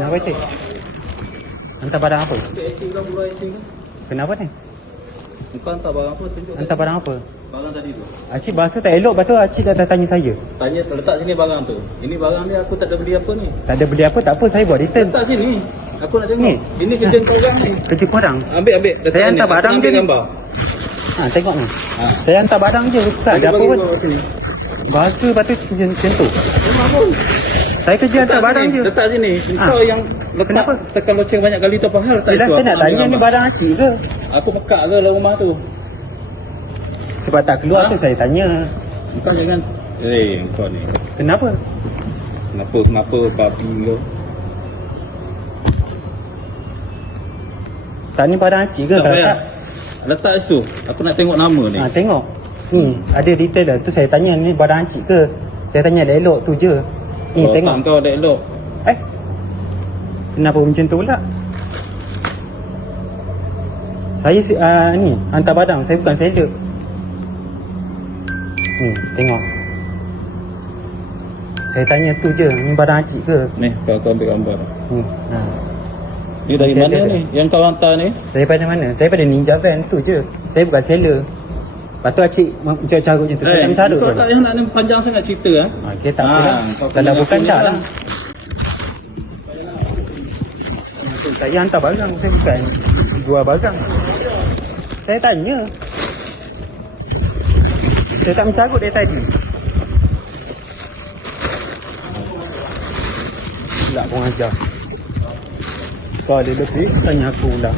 Kenapa cik? Hantar barang apa? AC kau pula AC kau. Kenapa ni? Kau hantar barang apa? Tunjuk. Hantar barang apa? Barang tadi tu. Acik bahasa tak elok, lepas tu acik dah tanya saya. Tanya letak sini barang tu. Ini barang dia aku tak ada beli apa ni. Tak ada beli apa, tak apa, saya buat return. Letak sini. Aku nak tengok. Ni. Ini kerja kau orang ni. Kerja korang. Ambil. Letak Saya sini. hantar barang Aku je ambil ni. gambar. Ha, tengok ni. Ha. Saya hantar barang je, tak ada apa pun. Sini. Bahasa lepas tu macam tu. Memang pun. Saya kerja hantar barang je. Letak sini. Ha. Kau yang letak. Kenapa? Tekan loceng banyak kali tu apa hal? Tak Yelah, itu, saya aku nak ambil tanya ni gambar. barang acik ke? Aku pekak ke dalam rumah tu? Sebab tak keluar Ha? tu saya tanya. Kau jangan. Kau ni. Kenapa? Kenapa babi kau? Tak ni barang acik ke? Tak Kalau payah. tak, Letak situ. Aku nak tengok nama ni. ha, tengok. Ni, ada detail dah. Tu saya tanya ni barang acik ke? Saya tanya elok tu je. Ni Kau tengok. tak kau ada elok. Kenapa macam tu pula? Saya ni hantar barang, saya bukan seller. Ni, tengok. Saya tanya tu je, ni barang acik ke? Ni, kau ambil gambar. Ni. Ha. Ni dari Seller mana dia. ni? Yang kau hantar ni? Daripada mana? Saya pada Ninja Van tu je. Saya bukan seller. Lepas tu acik carut macam tu. Saya tak mencarut kau pun. tak payah nak ni panjang sangat cerita ah. Okay, tak apa lah. kau Kalau punya bukan aku ni tak lah. lah. Saya hantar barang, saya bukan jual barang. Saya tanya. Saya tak mencarut dari tadi. Tak pun ajar. Kau ada lebih, tanya aku pula.